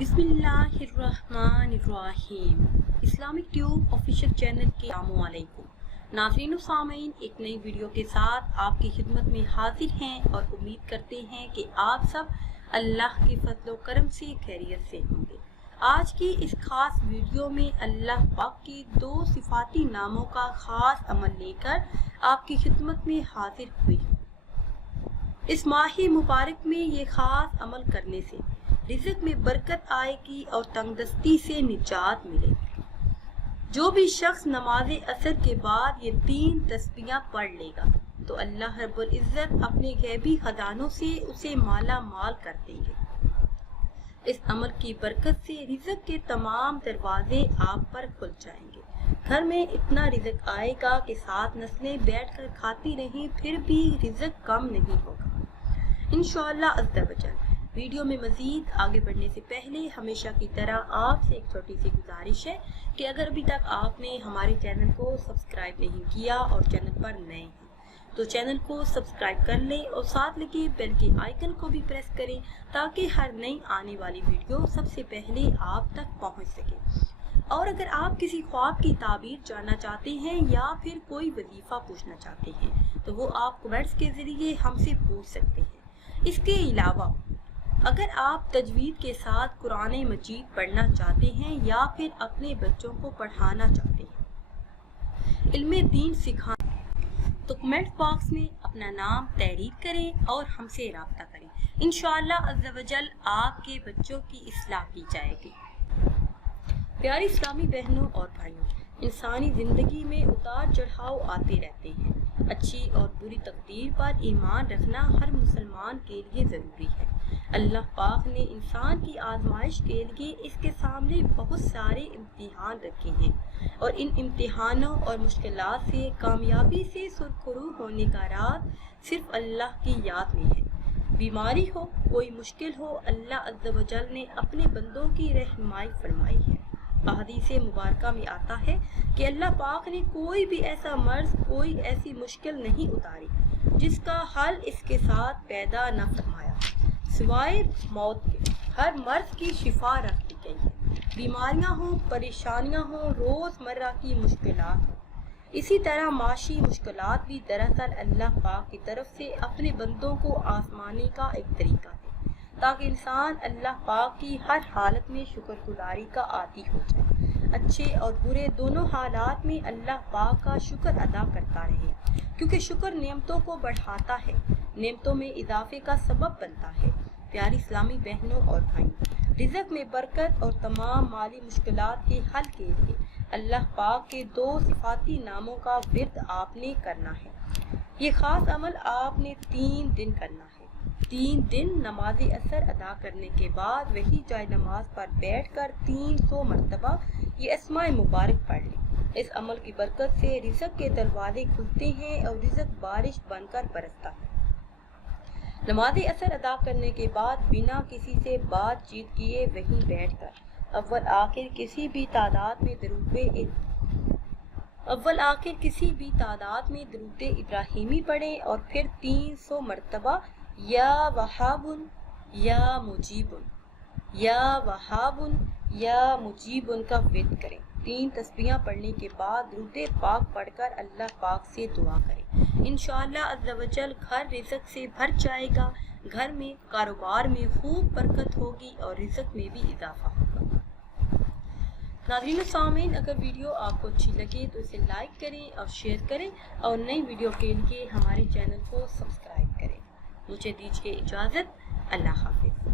बिस्मिल्लाहिर्रहमानिर्रहीम। Islamic tube official channel के अस्सलामुअलैकुम नाज़रीन और सामीन, एक नई वीडियो के साथ आपकी खिदमत में हाजिर हैं और उम्मीद करते हैं कि आप सब अल्लाह के फज़ल व करम से खैरियत से होंगे। आज की इस खास वीडियो में अल्लाह पाक के दो सिफाती नामों का खास अमल लेकर आपकी खिदमत में हाजिर हुई हूँ। इस माह मुबारक में ये खास अमल करने से रिज़्क़ में बरकत आएगी और तंगदस्ती से निजात मिलेगी। जो भी शख्स नमाज असर के बाद ये 3 तस्बीहां पढ़ लेगा तो अल्लाह रब्बुल इज़्ज़त अपने गैबी खजानों से उसे माला माल कर देंगे। इस अमल की बरकत से रिज़्क़ के तमाम दरवाजे आप पर खुल जाएंगे। घर में इतना रिज़्क़ आएगा कि 7 नस्लें बैठकर खाती रहें फिर भी रिज़्क़ कम नहीं होगा इंशाअल्लाह अज़्ज़ा वजल। वीडियो में मज़ीद आगे बढ़ने से पहले हमेशा की तरह आपसे एक छोटी सी गुजारिश है कि अगर अभी तक आपने हमारे चैनल को सब्सक्राइब नहीं किया और चैनल पर नए हैं तो चैनल को सब्सक्राइब कर लें और साथ लगे बेल के आइकन को भी प्रेस करें ताकि हर नई आने वाली वीडियो सबसे पहले आप तक पहुंच सके। और अगर आप किसी ख्वाब की ताबीर जानना चाहते हैं या फिर कोई वजीफ़ा पूछना चाहते हैं तो वो आप कमेंट्स के ज़रिए हमसे पूछ सकते हैं। इसके अलावा अगर आप तजवीद के साथ कुरान मजीद पढ़ना चाहते हैं या फिर अपने बच्चों को पढ़ाना चाहते हैं, इल्मे दीन सिखाना, तो कमेंट बॉक्स में अपना नाम तहरीर करें और हमसे राब्ता करें। इंशाअल्लाह अज़्ज़ा वजल आपके बच्चों की इस्लाह की जाएगी। प्यारी इस्लामी बहनों और भाइयों, इंसानी ज़िंदगी में उतार चढ़ाव आते रहते हैं। अच्छी और बुरी तकदीर पर ईमान रखना हर मुसलमान के लिए ज़रूरी है। अल्लाह पाक ने इंसान की आजमाइश के लिए इसके सामने बहुत सारे इम्तिहान रखे हैं और इन इम्तिहानों और मुश्किलात से कामयाबी से सुरखरू होने का राज सिर्फ अल्लाह की याद में है। बीमारी हो, कोई मुश्किल हो, अल्लाह अज़्ज़ा वजल ने अपने बंदों की रहनुमाई फरमाई है। अहदीस मुबारका में आता है कि अल्लाह पाक ने कोई भी ऐसा मर्ज, कोई ऐसी मुश्किल नहीं उतारी जिसका हल इसके साथ पैदा न फरमाया सिवाय मौत के। हर मर्ज की शिफा रख दी गई है। बीमारियां हों, परेशानियां हों, रोज़मर्रा की मुश्किलात हों, इसी तरह माशी मुश्किलात भी दरअसल अल्लाह पाक की तरफ से अपने बंदों को आजमाने का एक तरीका है ताकि इंसान अल्लाह पाक की हर हालत में शुक्रगुजारी का आदी हो जाए। अच्छे और बुरे दोनों हालात में अल्लाह पाक का शुक्र अदा करता रहे, क्योंकि शुक्र नेमतों को बढ़ाता है, नेमतों में इजाफे का सबब बनता है। प्यारी इस्लामी बहनों और भाइयों, रिज़्क़ में बरकत और तमाम माली मुश्किलात के हल के लिए अल्लाह पाक के 2 सिफाती नामों का विर्द आपने करना है। ये खास अमल आपने 3 दिन करना है। 3 दिन नमाज असर अदा करने के बाद वही जाए नमाज पर बैठकर 300 मरतबा ये अस्माए मुबारक पढ़ लें। इस अमल की बरकत से रिज़्क़ के दरवाजे खुलते हैं और रिज़्क़ बारिश बनकर बरसता है। नमाज असर अदा करने के बाद बिना किसी से बातचीत किए वहीं बैठकर अव्वल आखिर किसी भी तादाद में दरूद इब्राहिमी पढ़ें और फिर 300 मरतबा या वहाबुन या मुजीबुन, या वहाबुन या मुजीबुन का विर्द करें। 3 तस्बीहां पढ़ने के बाद दुरूद पाक पढ़कर अल्लाह पाक से दुआ करें। इंशाअल्लाह अज़्ज़ा वजल घर रिज़्क़ से भर जाएगा। घर में, कारोबार में खूब बरकत होगी और रिज़्क़ में भी इजाफा होगा। नाज़रीन सामीन, अगर वीडियो आपको अच्छी लगे तो इसे लाइक करें और शेयर करें और नई वीडियो के लिए हमारे चैनल को सब्सक्राइब करें। मुझे दीजिए इजाज़त। अल्लाह हाफ़िज़।